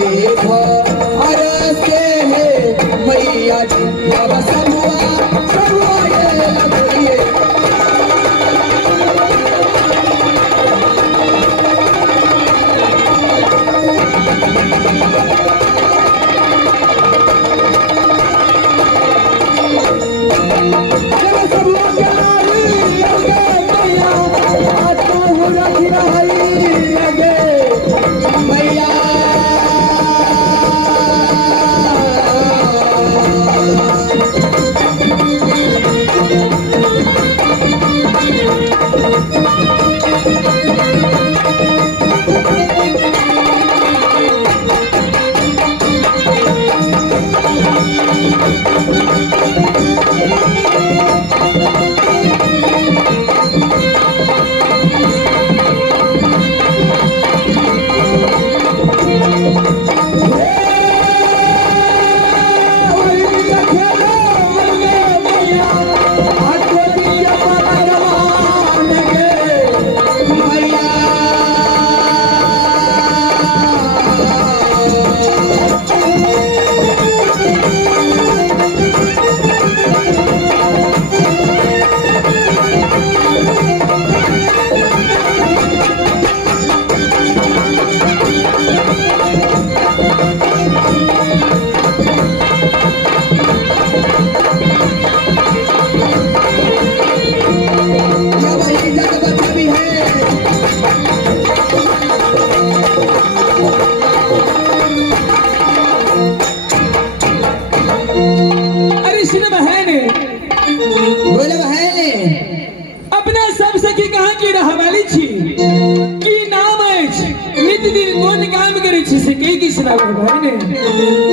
घर से मैया जी अब सबुआ ये लगोइए।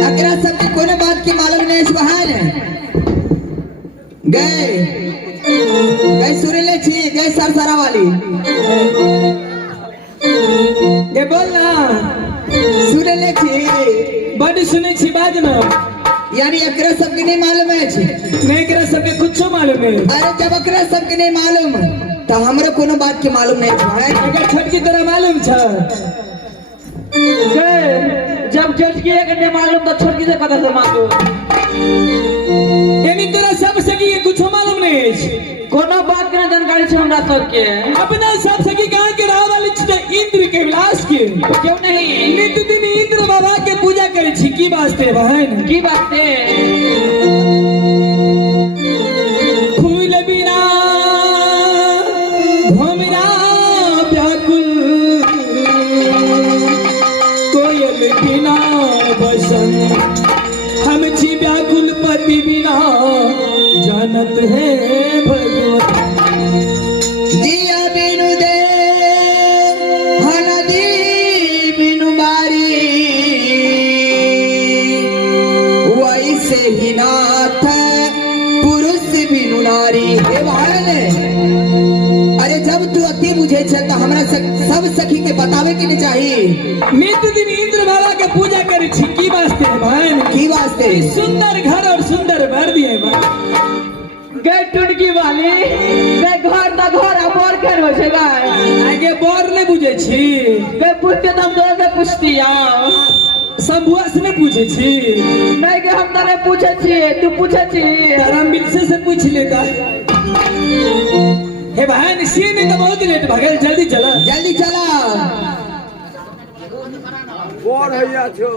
अकरा सबके कोने बात की मालूम नहीं बहन गए सुरीले छी गए सरसरा वाली ये बोल ना सुरीले छी बड़ी सुने छी बाज ना यानी अकरा सबके नहीं मालूम है नहीं अकरा सबके कुछ मालूम है। अरे जब अकरा सबके नहीं मालूम तो हमरे कोनो बात की मालूम नहीं है। अगर छोटकी तरह मालूम छ जब छोटकी के मालूम तो छोटकी से कथा से मालूम यानी तोरा सब सकी के कुछ मालूम नहीं है। कोनो बात के जानकारी छै हमरा सबके। अपना सब सकी कहां के रह वाली छ इंद्र के विलास के क्यों नहीं नित्य दिन इंद्र बाबा के पूजा करे छी की वास्ते बहन की वास्ते फूल बिना भमरा व्याकुल कोयल बिना बसन हम छी व्याकुल पति बिना जानत है भगवान जिया बिनु दे हनदी बिनु बारी वैसे ही नाथ पुरुष बिनु नारी हे बहन अरे जब तू अति बुझे छ तो हमरा सब सखी के बतावे के नहीं चाहिए। नित्य दिन इंद्र बाबा के पूजा करे छी की वास्ते बहन की वास्ते सुंदर घर और सुंदर वर दिए बहन गए टुटकी वाली गए घर ता घर अपर कर हो छै गाय आगे बोर नहीं बुझे छी गए पूछते तुम तो से पूछती आओ शंभुआ से नहीं पूछे छी नहीं के हम तने पूछे छी तू पूछे छी धर्मवीर से पूछ लेता हे बहन सी में तो बहुत लेट भगल जल्दी चला बोर हैया छो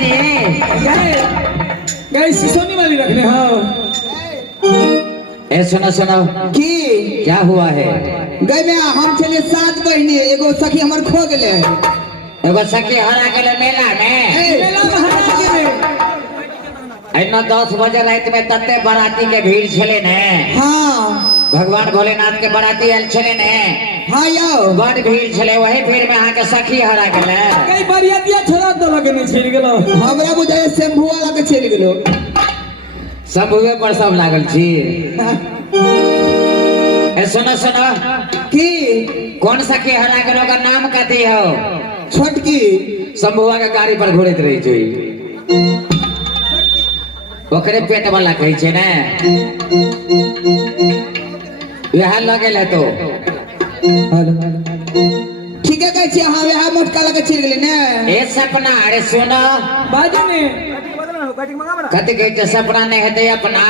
जी गए गए सिसोनी वाली रखने हाँ ए सुनो सुनो की क्या हुआ है? गए में हम चले 7 बहिनी एगो सखी हमर खो गेले। एगो सखी हरा गेले मेला में। मेला में हरा गेले। इतना 10 बजे रात में तत्ते बराती के भीड़ छले ने। हाँ भगवान भोलेनाथ के बराती आयल छले ने। हाँ यो बड़ भीड़ छले, वही भीड़ में आके सखी हरा गेले। कई बरियातिया छोड़ा तो लगे नहीं छिड़ गेलो। हमरा बुझाए शंभू वाला के चल गेलो। सब हुए पर सब लागल छी। ए सुनो सुनो की कौन सखी हरा गेलो का नाम कथी हो? छोटकी शंभुआ के गाड़ी पर घुरैत रही छै, ओकरे पेट वाला कहै छै ने, वह लगेल है तो ठीक है कहै छी अहाँ वह मोटका लगे चल गेले ने। ए सपना अरे सुनो बाजू ने कथी कहै छै? सपना नहीं हेतै अपना।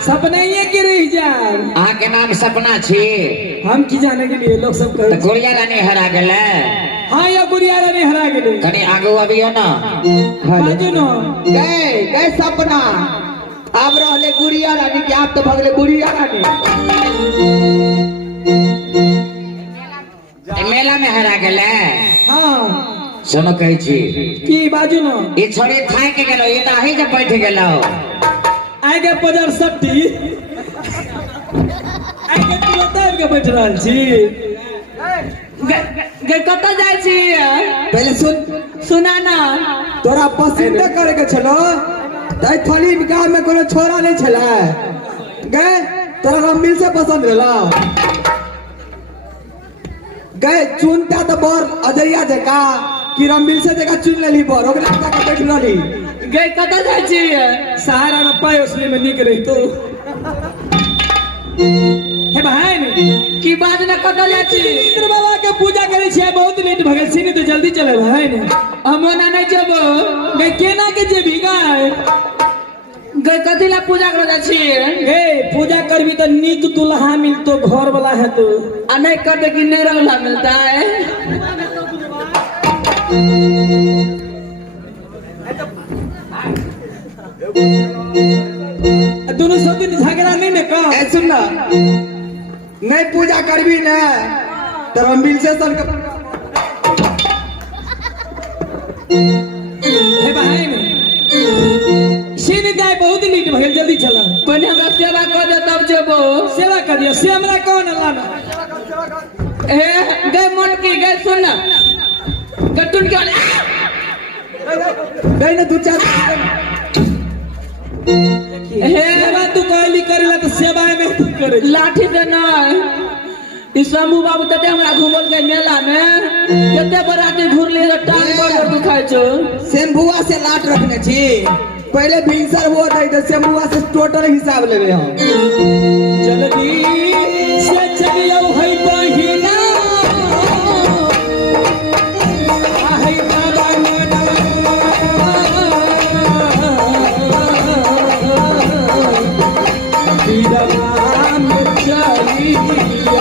सपने ये की रही जाए। अहाँ के नाम सपना छी हम की जाने के लिए लोग सब तो कहे। गुड़िया रानी हरा गेले। हाँ या गुड़िया रानी हरा गेले। कनी आगू अबियो ना। बाजू न गए गए सपना अब रहले गुड़िया रानी के, आप तो भगले गुड़िया रानी। ए मेला में हरा गेले। हाँ सुनो कहै छी की बाजू न ई छोड़ी थाक गेलो, ई नाही जे बैठ गेलो। आगे पजर सट्टी आगे तुरंत आबि के बैठ रहल छी। गे कतऽ जाइ छी? पहले सुन सुना ना तोरा पसंद करे के छलो तै थली गांव में कोनो छोरा नहीं छला। गए तोरा रमिल से पसंद रहला। गए चुनता तो बर अजैया जका कि रमिल से जका चुन लेली बर ओकरा जका बैठ रहली। गे कतऽ जाइ छी? सहारा में पाए उसने में निक रही तो हे बहन की बात न कतऽ जाइ छी? इंद्र बाबा के पूजा करे छियै, बहुत लेट भ गेल छी, तो जल्दी चले बहन। हम ओना नहीं जेबो। गे केना के जेबी गाय? गे कथी ला पूजा करे जाइ छी? गे पूजा करबी तो नीक दुल्हा मिलतो, घर वाला है तो। आ नहीं करते कि नहीं रहला मिलता है। दोनों सब दिन झगड़ा नहीं ने का। ए सुन ना नहीं पूजा करबी ना तो रमिल से सन हे बहन सीन गाय बहुत लेट भ गेल, जल्दी चला। पहले हमरा सेवा कर दे तब जेबो। सेवा कर दिया से हमरा कौन लाना। ए गे मोटकी गे सुन ना गटुन के नहीं ना दू चार सेवा तू कहली करेला तो सेवा में तू करे। लाठी से नहीं ई शंभू बाबू तते हमरा घुमल के मेला में कते बराती घुरली तो टांग पर दुखाय छो। शंभुआ से लाट रखने छी, पहले भिंसर वो दे तो शंभुआ से टोटल हिसाब लेबे हम। जल्दी से चलियो है बहिना आहे बाबा ना विराम चलियो।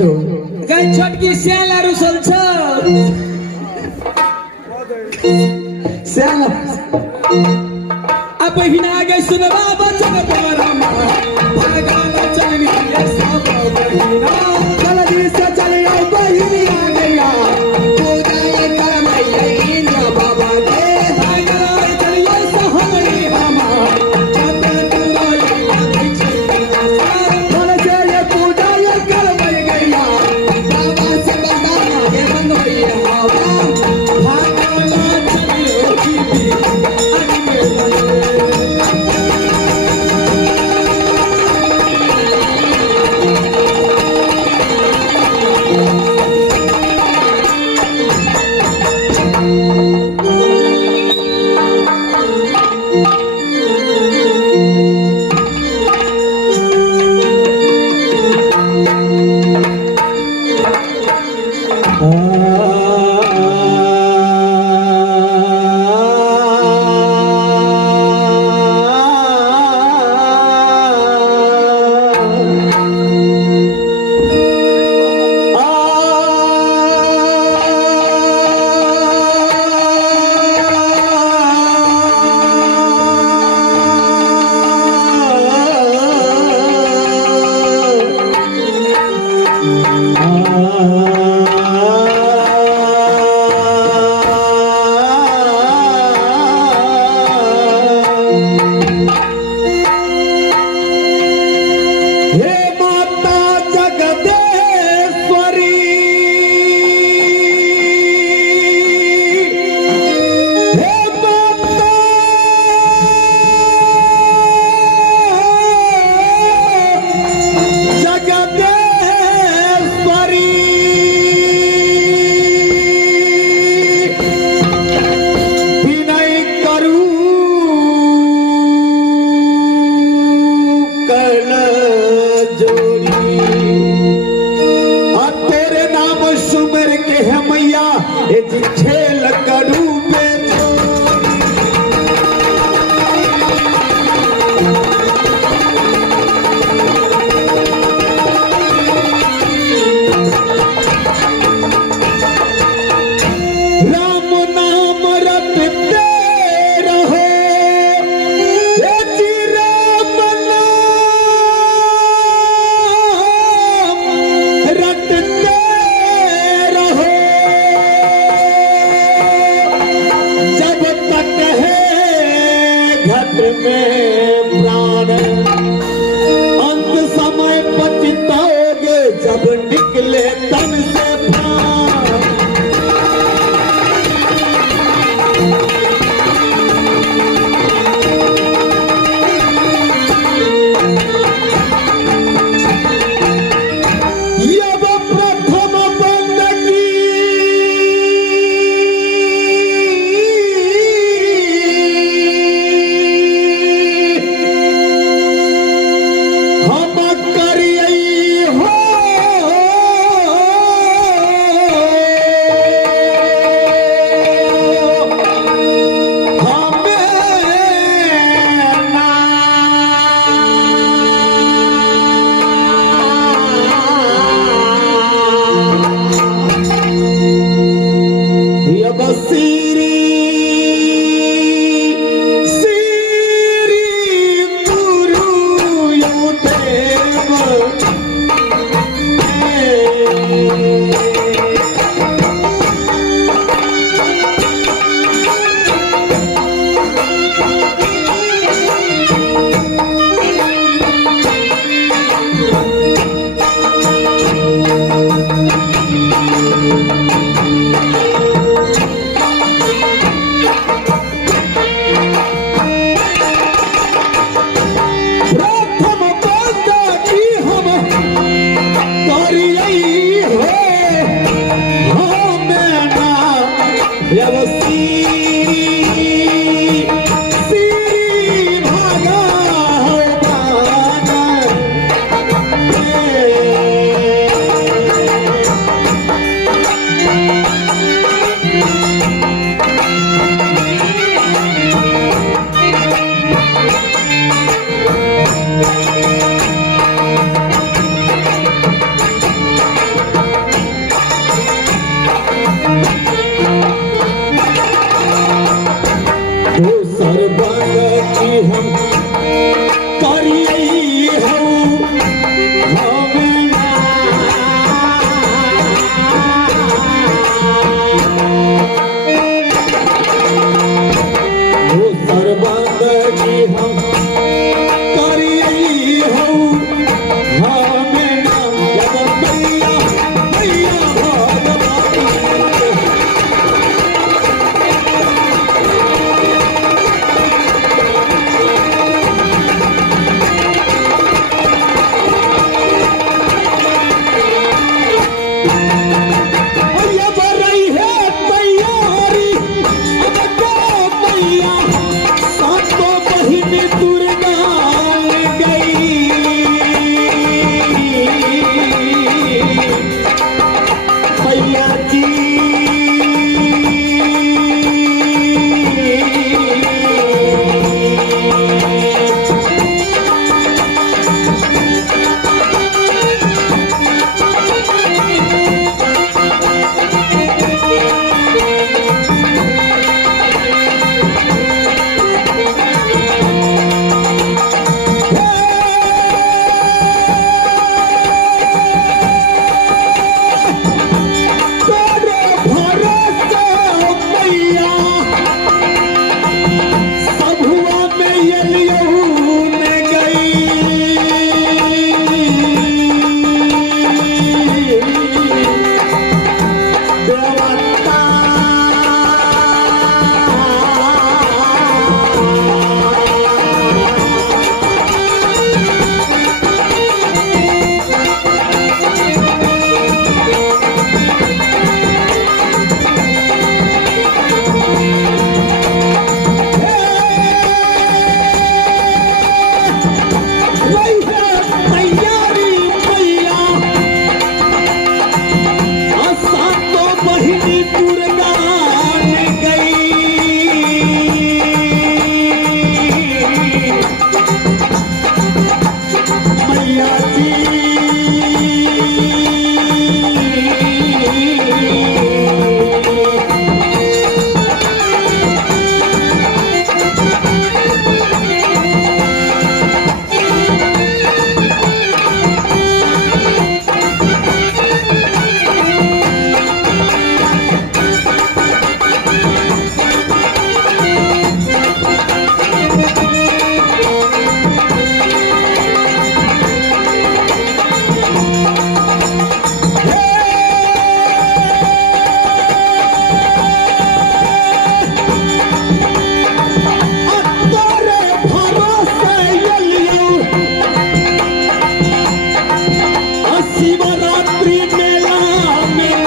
छो कहीं छोटकी सेल आरु सल छ श्याम अब हिना गई सुनबा बचन परमा भागा बचन ये सब बहिना चल दिल से चले आओ बहिनी आ गया पूजा ये करमैया इंद्र बाबा के भागा चल ये सहमरी हमार जब पूरा मन से ये पूजा ये करमै गया बाबा से बंदाना ये मंगवैया बाबा भागा चल की हे माता जगदेश्वरी हे माता जगदेश्वरी विनय करू कर जोरी तेरे नाम सुमिर के है मैया ए जी खेल करू बेजोरी राम नाम रटते रहो ए जी राम नाम रटते रहो जब तक है घट में प्राण अंत समय पछताओगे जब निकले तन से प्राण यब प्रथम बंदगी हम करियै हो हमें यब सीरी सीरी गुरु यो देव प्रथम बंदगी हम करियै हो हमें ना यब सीरी सीरी भागा हो बाना गुणगान गई मैया जी शिवरात्रि मेला में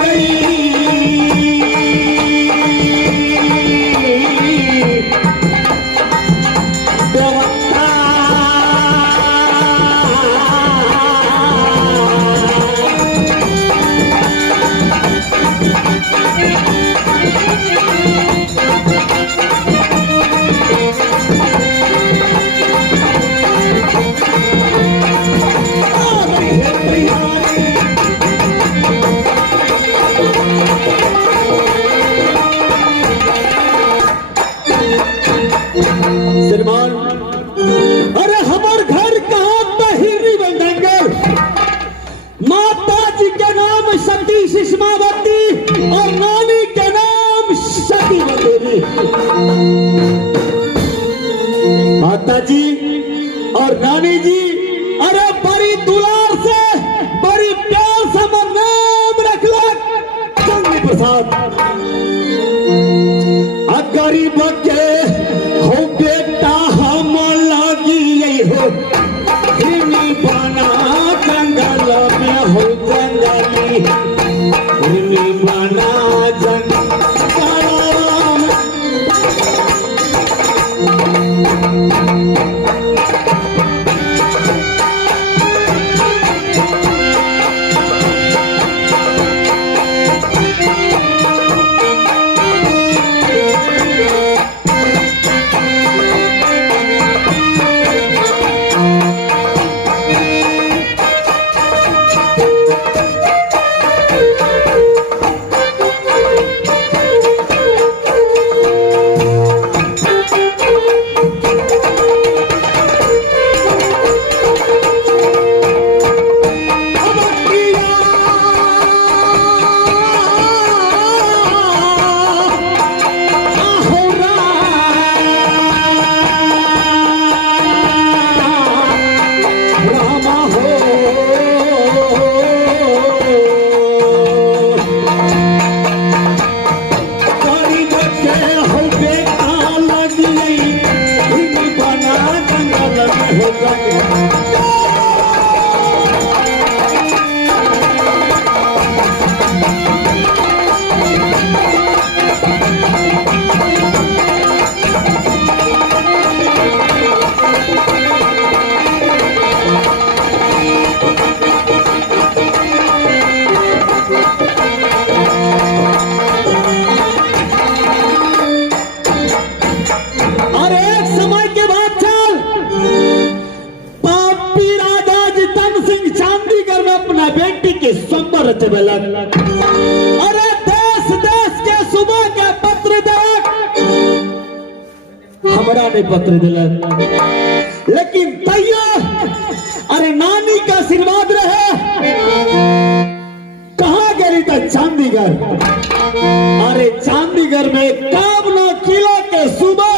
श्रीमान, अरे हमार घर कहाँ बहिरी बंदेंगे। माता जी के नाम सती सुषमावती और नानी के नाम सती देवी। माता जी और नानी जी अरे बड़ी दुलार से बड़ी प्यार से हमार नाम रखला चंद्र प्रसाद। गरीब के हो बेटा हम लगी हो हिमी बना जंगल में हो जंगली हिमी बना जंगल अरे देश देश के सुबह के पत्र देख हमरा नहीं पत्र दिलक लेकिन तैयो अरे नानी का आशीर्वाद रहे कहाँ गई था चांदीगढ़। अरे चांदीगढ़ में कामना किला के सुबह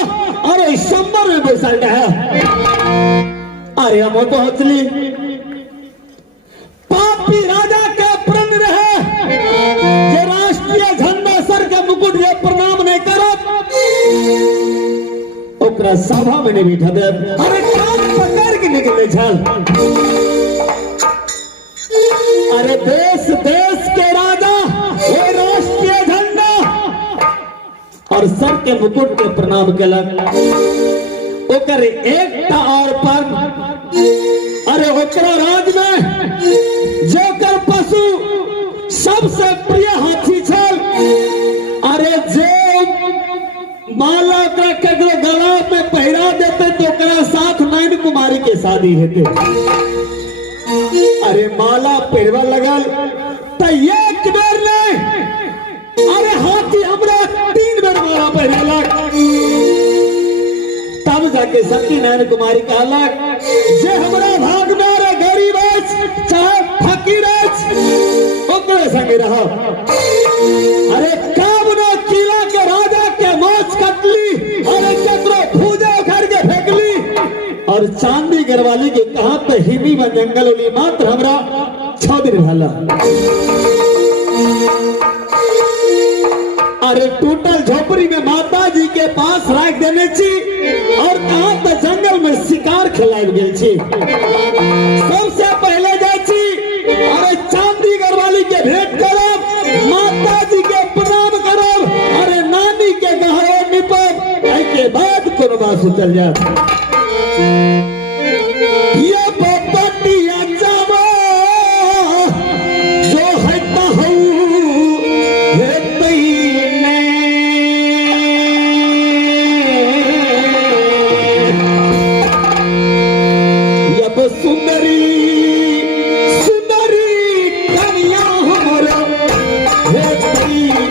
अरे शंबर में बैसल है। अरे हम पहुंचली पापी राजा के प्रण रहे जे राष्ट्रीय झंडा सर के मुकुट जे प्रणाम नहीं करत ओकरा सभा में नहीं बैठा दे। अरे कान पकड़ के निकले छल। अरे देश देश के राजा वो राष्ट्रीय झंडा और सर के मुकुट के प्रणाम केलक। ओकर एकटा और पर अरे ओकरा राज में जोकर पशु सबसे प्रिय हाथी छल माला का ककरो गला में पहिरा देते तो ओकरा साथ नैन कुमारी के शादी हेते। अरे माला पहिरवा लगल तो एक बेर नहीं, अरे हाथी हमरा 3 बेर माला पहिरेलक। तब जाके सती नैन कुमारी कहलक जे हमरा भाग में रे गरीब अछि चाहे फकीर अछि ओकरे संगे रह। अरे कामना किला के राजा के मोच कटली, अरे ककरो फूजे उखाड़ के फेंकली, और चांदी गरवाली के कहा पे हिमी व जंगल उली मात्र हमरा 6 दिन रहला। अरे टूटल झोपड़ी में माता जी के पास रख देने छी, और कहा तो जंगल में शिकार खिलाए गेल छी। सबसे पहले जाय छी, अरे चांदी गरवाली के भेंट करब, माता जी के प्रणाम करब, अरे नानी के गहरे निपब, के बाद कोनो बात सोचल जात। ये बपटिया जावा जो है तहु हे तईने, यब सुंदरी सुंदरी कन्या हमरा हे तईने।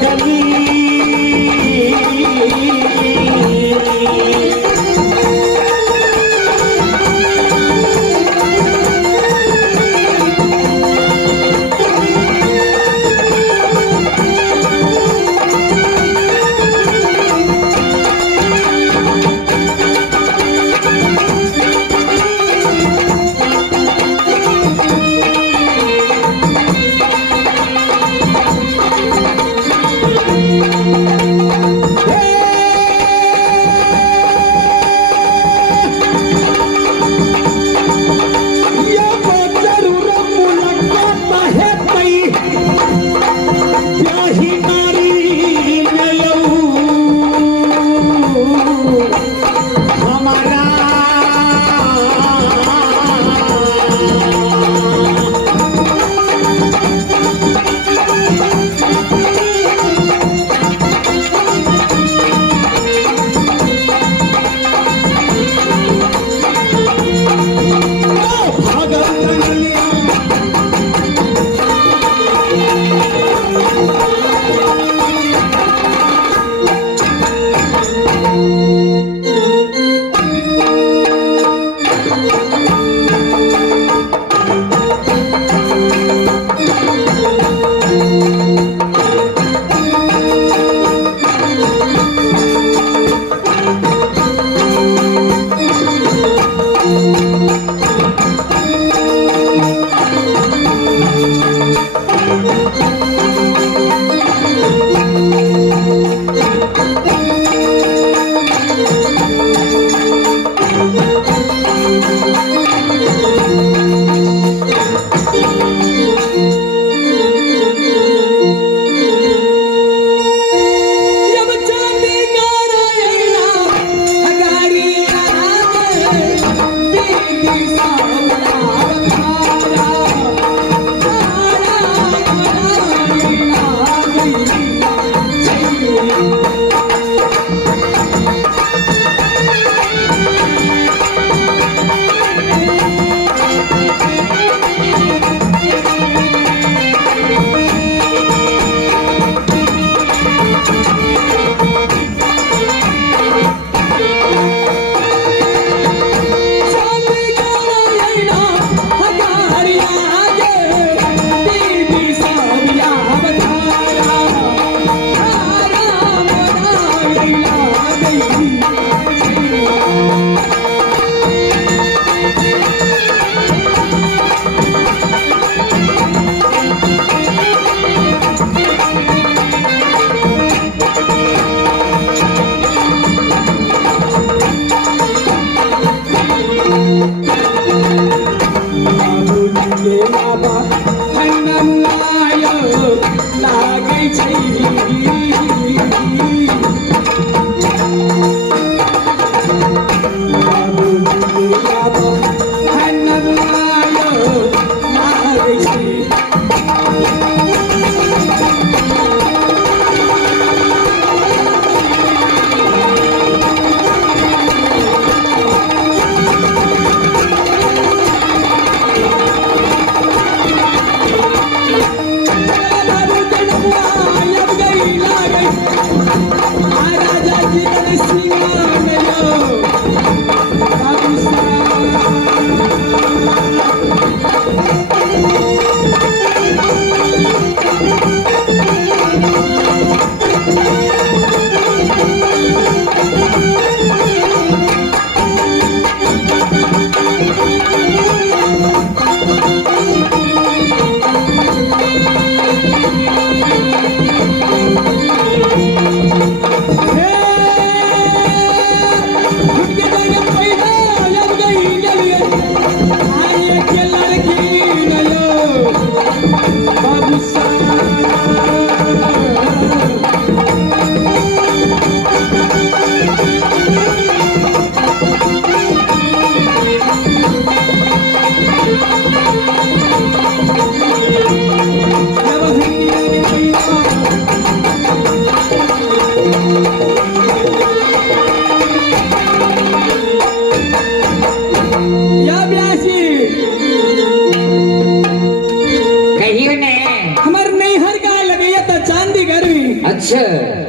जंगली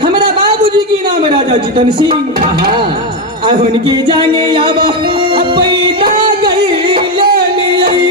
हमारा बाबूजी की नाम राजा जीतन सिंह। हाँ उनकी जाने अब पैदा गई ले लियई।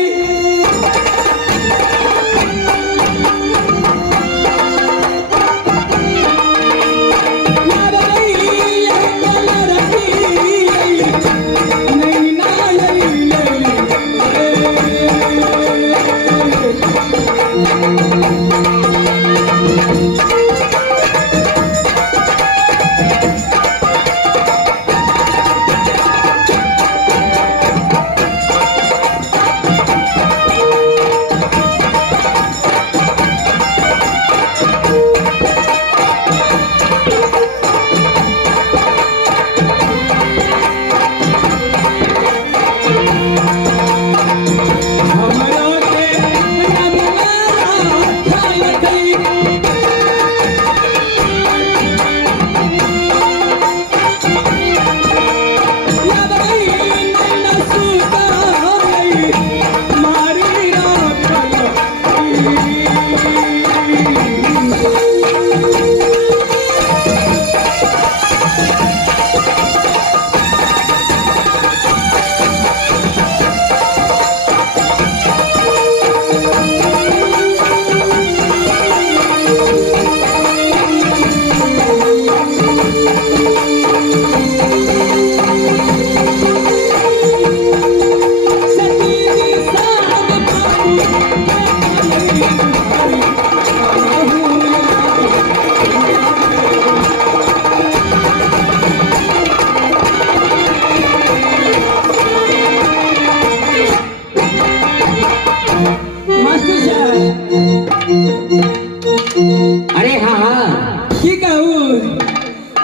अरे हाँ हाँ की कहू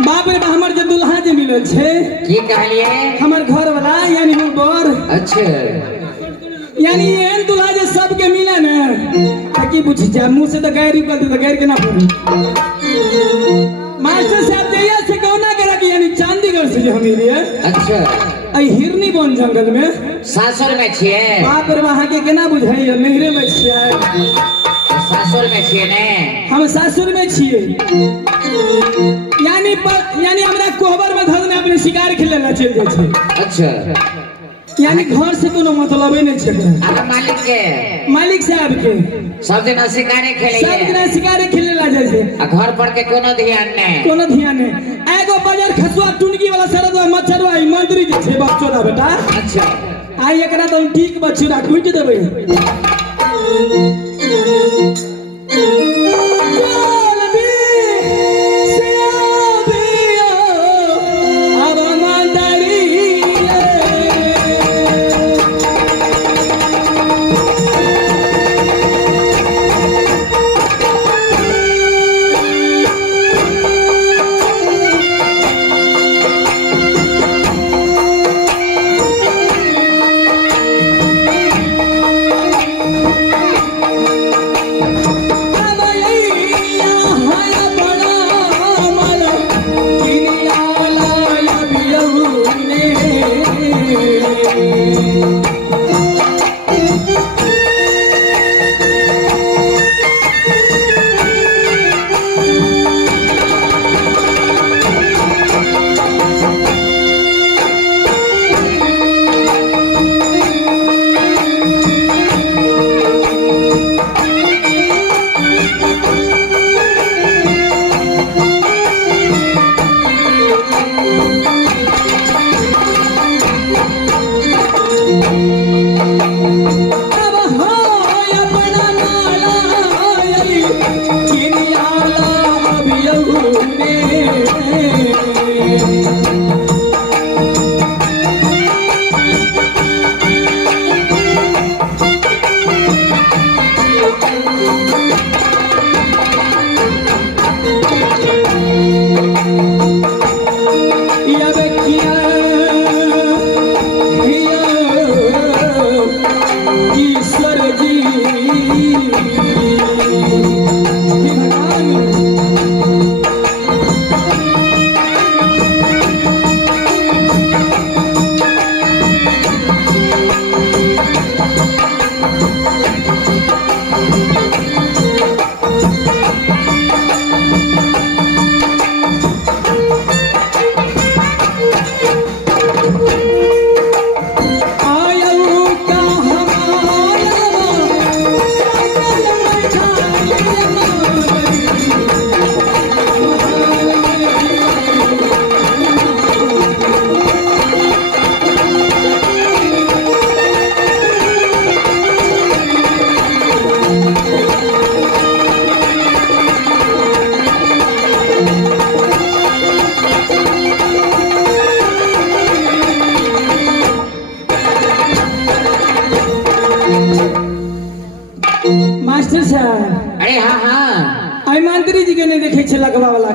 बाप रे हमर जे दुल्हा जे मिलल छे की कहलिए? हमर घर वाला यानी हमर बर अच्छा यानी एहन दुल्हा जे सबके मिले ने ताकि बुझी जा मुंह से तो गैर निकल तो गैर के ना बोली। मास्टर साहब जइया से कौना करा कि यानी चंडीगढ़ से जो हम लिए अच्छा आई हिरनी बन जंगल में सासुर में छिए? बाप रे वहां के केना बुझाई नहरे में छिए। सासुर में छिए ने? हम सासुर में छिए यानी हमरा कोहबर में धर में अपने शिकार खेले ला चल जाय छै। अच्छा यानी घर से कोनो मतलब नहीं छे। अगर मालिक के मालिक साहब के सब दिन शिकारे खेले सब दिन शिकार खेले ला जाय छै। घर पर के कोनो ध्यान नहीं? कोनो ध्यान नहीं। एगो बाजार खसुआ टुनकी वाला सरदवा मच्छरवा ई मंत्री जे छै बच्चोरा बेटा। अच्छा आई एकरा तो ठीक बच्चोरा कुट देबै।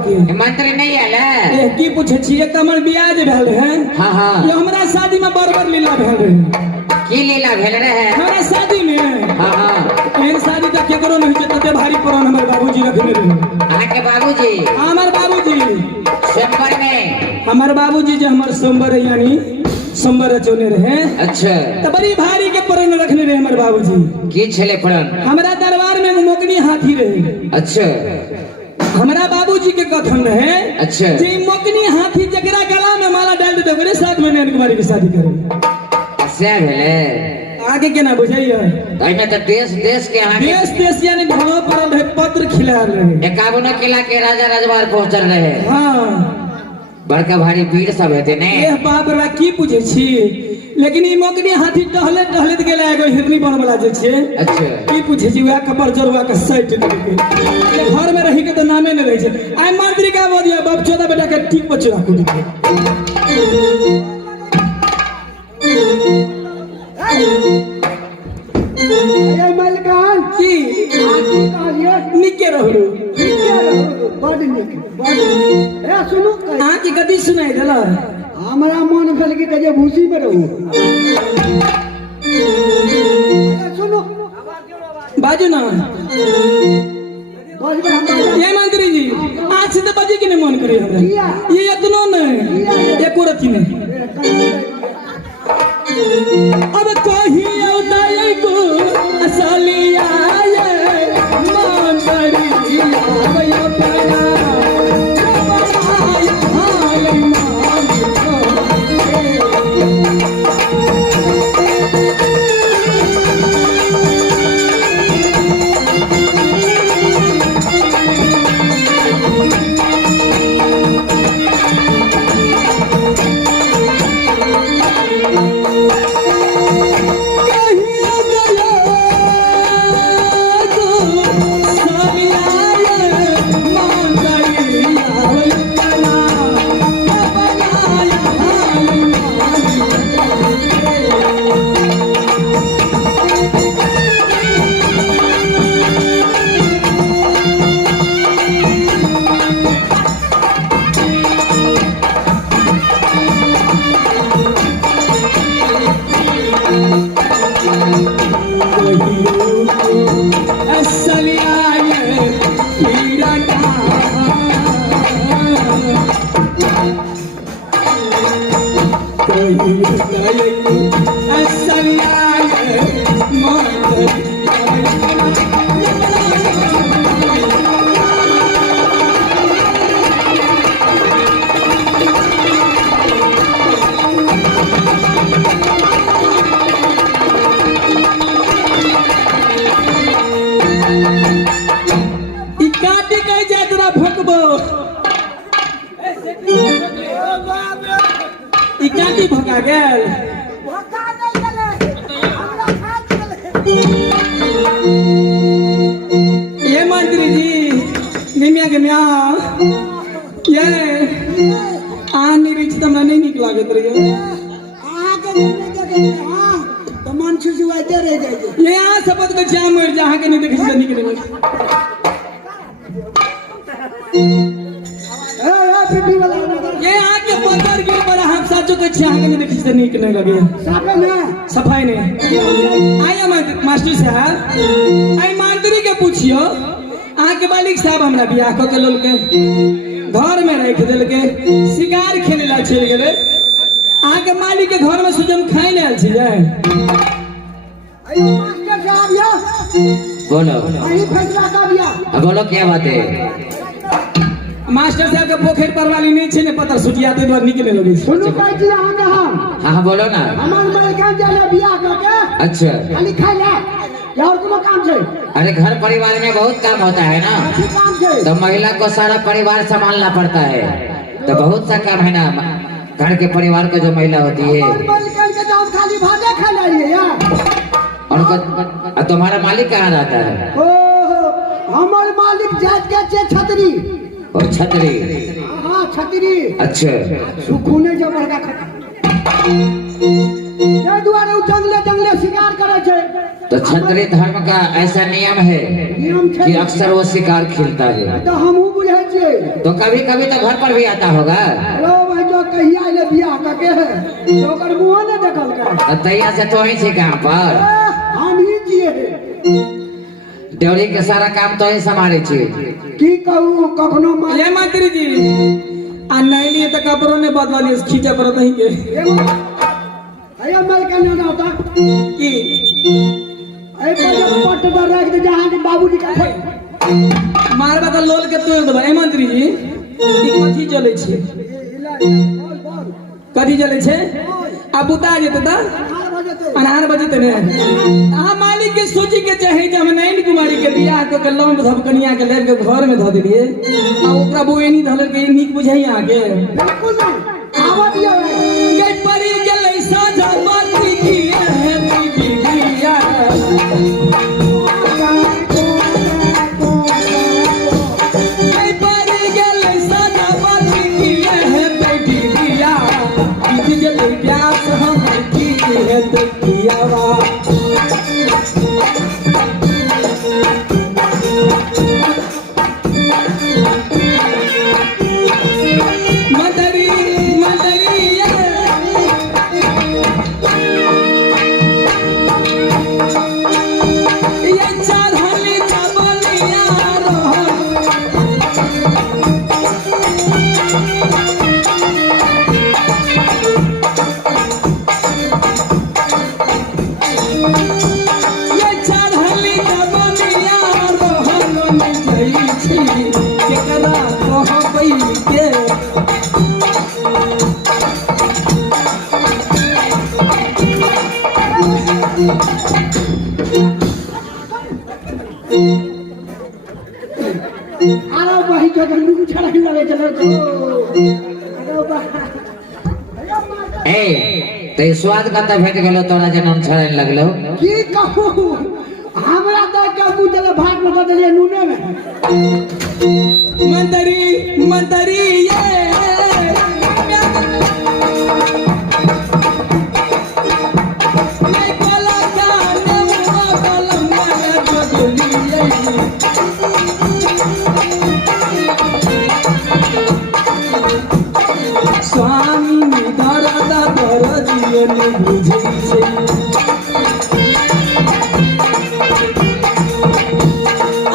के मंत्री नहीं आयल ए की पूछे छिए कमर बियाह जे भेल रहे हाँ हाँ ये हमरा शादी में बड़ लीला भेल रहे की लीला भेल रहे हमरा शादी में हाँ हाँ एहन शादी त केकरो नहीं होते तते भारी पुरान हमर बाबूजी रखने रहे अहाँ के बाबूजी हमर बाबूजी सेम्बर में हमर बाबूजी जे हमर सोमवार यानी सोमवार रचोने रहे अच्छा तो बड़ी भारी के पुरान रखने रहे हमर बाबूजी की छले पड़न हमरा दरबार में मोकनी हाथी रहे अच्छा हमरा बाबूजी के कथन रहे अच्छा जे मोकनी हाथी जकरा गला में माला डाल देते ओकरे साथ में नैन कुमारी के शादी करे से भेले आगे केना बुझाइए एमे त देश देश के अहाँ देश देश यानी भाव पर रहे पत्र खिलाल रहे 51 किला के राजा राजवार पहुंचल रहे हाँ बड़का भारी वीर सब हेते ने एह बाप रे की पूछे छी लेकिन ई मोकनी हाथी टहले टहले गेला एगो हिरनी बन वाला जे छे अच्छा की पूछे छी वह कपर जोरवा के साइड देके घर में रही के तो नामे न रहे छे आई मंत्री का बोलिया बाप 14 बेटा के ठीक बचरा को अरे मलकान की आके कहलियो निके रहू बड़ निक बड़ ए सुनु आ की गति सुनाई देला हमरा मन भेल कि कजे भूसी में रहू ए सुनु बाजू ना बस हम बाजा ये मंत्री जी आज से तो बजे के नहीं मन करे हमरा ये इतना नहीं एको रति नहीं अब कोही औताई को असलिया ये मान करी आया पड़ा हाल मान इकाटी भगा गेल ये मंत्री जी निमिया के म्या ये आनी रिच त हमरा नहीं निक लागत रहियो तो मन छुछुआते रह जाए ये आ शपथ के जाम मर जा के नहीं देखे से निक नहीं पिपी वाला ये आके पकड़ गिर पर हम साचो के छांग में देखि से निक नहीं लगे साफे ना सफाई ने आया मास्टर साहब आई मंत्री के पूछियो आके मालिक साहब हमरा बियाह क के लोल के घर में रख देल के शिकार खेले ला चल गेले आके मालिक के घर में सुजम खाई ले आल छी जाय अयो मास्टर साहब या बोलो अही फैसला कर दिया बोलो क्या बात है मास्टर साहब के पोखर पर वाली नहीं छे ने पता सुटियाते द्वार निकले लगे सुनु कहै छी हम हाँ बोलो ना हमर मलकान जाले बियाह क के अच्छा खाली खाइ ले या और कोनो काम छै अरे घर परिवार में बहुत काम होता है ना की काम छै तो महिला को सारा परिवार संभालना पड़ता है तो बहुत सा काम है ना घर के परिवार का जो महिला होती है हमर मलकान के जान खाली भाजे खा लाइए यार उनका तुम्हारा मालिक कहाँ रहता है ओ हमर मालिक जात के छे छतरी और छतरी हां छतरी अच्छा सुखुने जे बड़का खत जय दुआरे उ जंगले जंगले शिकार करे छै तो क्षत्रिय धर्म का ऐसा नियम है नियम कि छे अक्सर वो शिकार खेलता है, तो हमहू बुझे छे। तो कभी कभी तो घर पर भी आता होगा। लो भाई जो कहिया ले बियाह करके है तो ओकर मुंह ने देखल का तो तैया से तो ही छे काम पर हम ही जिए ड्योरी के सारा काम तो ही संभाले छे। की कहू कखनो मार ये मंत्री जी आ नहीं लिए तो कपड़ों ने बदला लिए खींचा पड़त नहीं के अरे मल के ना होता की अरे पट पर रख दे जहां के बाबूजी का मारबा तो लोल के तोड़ देबा। ए मंत्री जी ई कथी चले छे कथी चले छे आ बुता जेते त अनहार बजते ने अहाँ मालिक के सोची के चाहे जे हम नैन कुमारी के बियाह क के लंब धब कनिया के लेब के घर में ध देलिए आ ओकरा बोएनी धल के नीक बुझाई आगे बिल्कुल नहीं आवा दिया गई परी गेलै साझा माटी की है बिबिया गई परी गेलै साझा माटी की है बिबिया बीत गेलै प्यास हम की है तकियावा मदरी मदरी ये चाहली चावलिया ये चाहली चावलिया रोहन में जई छी केकरा कहबै के अरे वही जगह मुंह छड़ा लगे चलो अरे बा ए तो स्वाद कत भेट गेलो तोरा जनम छड़न लगलो। की कहू हमरा तो के बुझल भात में बदले नूने में मंदरी मंदरी ये मैं कोला जाने वो कलम में बदली स्वामी दादा कर दिए ने बुझे छे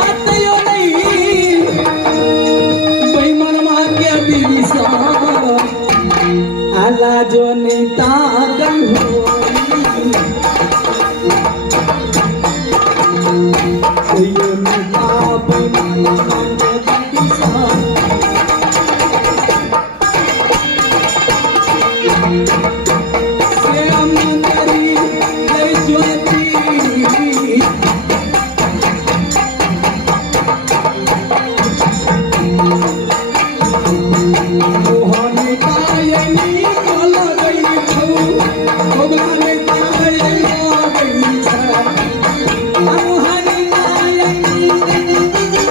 आतयो नहीं बेईमान मांगे बिरिसा आला जो नेता गई हो ये नेता बेईमान मांगे बिरिसा श्याम मंदरी जय ज्योति मोहन कायनी कल गई छौ भगवान कायनी गई छ मोहन कायनी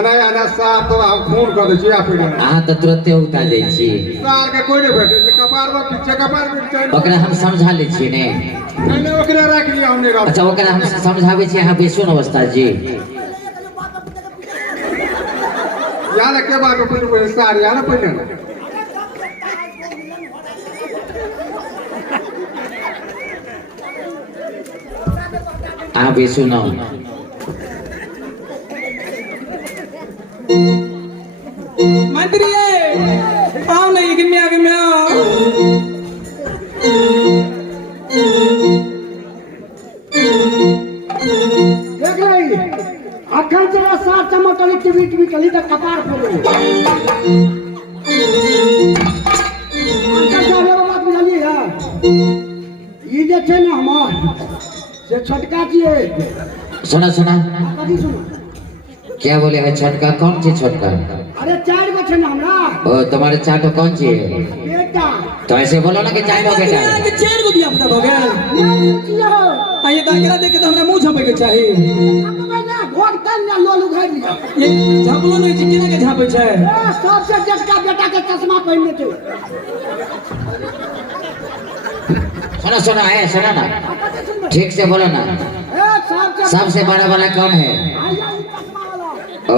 एना साफ तो हम फोन कर दै छी आपके अहाँ तो तुरंते उठा दै छी, सार के कोई नहीं भेटे छै कपार में पीछे कपार में ओकरा हम समझा लै छी ने। नहीं ओकरा राख लिया हमने रख अच्छा ओकरा हम समझाबै छी, अहाँ बेसुन अवस्था जी। यार के बात कोई सार यार पहले अहाँ बेसुन मंत्री आओ नहीं गिम्या देख रही अखन जरा साथ चमकली टीवी कली त कपार फोड़े अंकल साहब एगो बात बुझलिए ई जे छै ने हमर से छोटका छिए। सुना कथी सुनो क्या बोले है छोटका? कौन चीज छोटका? अरे 4 के छे ना हमरा ओ तुम्हारे चाटो कौन ची है? बेटा तो ऐसे बोलो ना कि चाटो बेटा है। के चेन को दिया पता भगे नहीं चियो आ ये दाखला देख के तो हमरा मुंह झपे के चाही अब ना घोट तन ना लोलू घर लिया ये झापलो नहीं छी केना के झापे छै सबसे जटका बेटा के चश्मा पहनने थे सुनो सुनो है सुनो ना ठीक से बोलो ना सबसे बड़ा वाला कौन है? ओ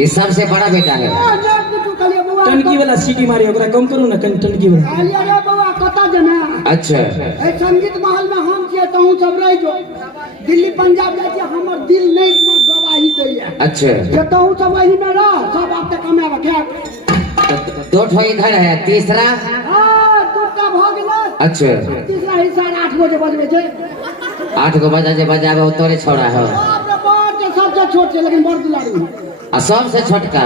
ये सबसे बड़ा बेटा है। टंकी वाला सीटी मारी ओकरा कम करू ना टंकी वाला अरे बउआ कता जना अच्छा ए संगीत महल में हम छिए तहु सब रह जो दिल्ली पंजाब जाके हमर दिल नहीं गवाही दैया अच्छा जे तहु सब वही में रह सब आप तक कमावा के दो ठो इधर है तीसरा हां दूटा भ गेलै अच्छा तीसरा हिस्सा 8 बजे बजबे छै 8 को बजा जे बजावे वो तोरे छोड़ा है बाप रे बाप के सबसे छोट छै लेकिन बड़ दुलारू आ सबसे छोटका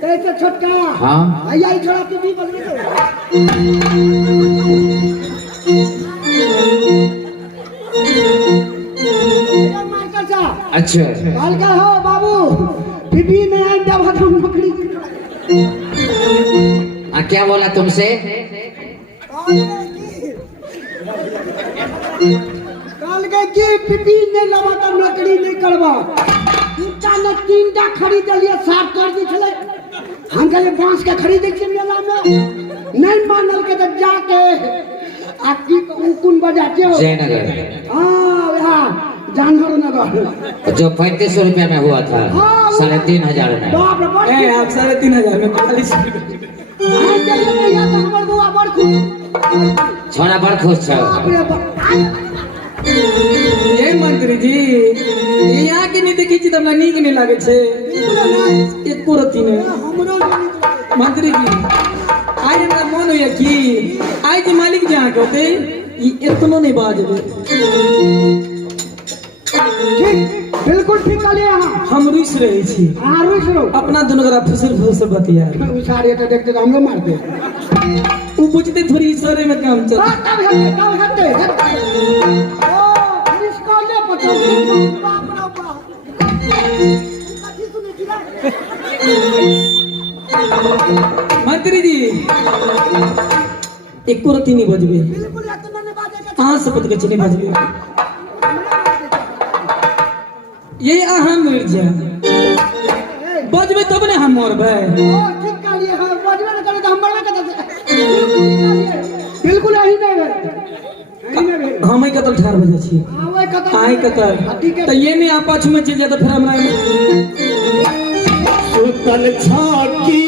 कैसे छोटका हाँ आइया ई छोड़ा के भी बजबे मास्टर साहब अच्छा हल्का हो बाबू बीबी ने अंडा भात नौकरी क्या बोला तुमसे? काल के की बीबी ने लवा त नौकरी नहीं करबा दूटा ने तीनटा खरीद लिए 60 कर दी छले हम कहले बांस के खरीदे छी मेला में नहीं मानल के त जाके आकी उकुन बजा के जयनगर हां हां जानवर नगर जो 3500 रुपया में हुआ था 3500 में बाप रे बाप ए आप 3500 में 45 आ चल भैया तो हमर बुआ बड़ खुश छोरा बड़ खुश छ बाप रे बाप ये मंत्री जी ये यहाँ के नहीं देखी छी त हमरा नीक नहीं लागे छे एको रती ने हमरो मंत्री जी आज हमरा मन होया कि आज के मालिक जहाँ के होते ई इतनो नहीं बाजबे ठीक बिल्कुल ठीक कहलिए हां हम रुस रहे छी हां रुस रो अपना दोनों का फुसर फुसर बतिया उसारे तो देखते तो हमको मार दे वो पूछते थोड़ी इशारे में काम चल तब हटते ओ पुलिस कॉल पता बाप रे बाप कथी सुने दिला मंत्री जी एको रती नहीं बजबे बिल्कुल इतना ने बाजे के कहाँ से पता के चले बजबे ये अहाँ मिर्जा बजबे तब ने हम मरबे ओ ठीक कहलिए हां बजबे न करे तो हम मरबे करते बिल्कुल यही नहीं है यही नहीं है हम ही कतल ठार बजे छी आवे कतल आई कतल ठीक है तो ये में आप पाछू में चल जाए तो फिर हमरा सुतल छाकी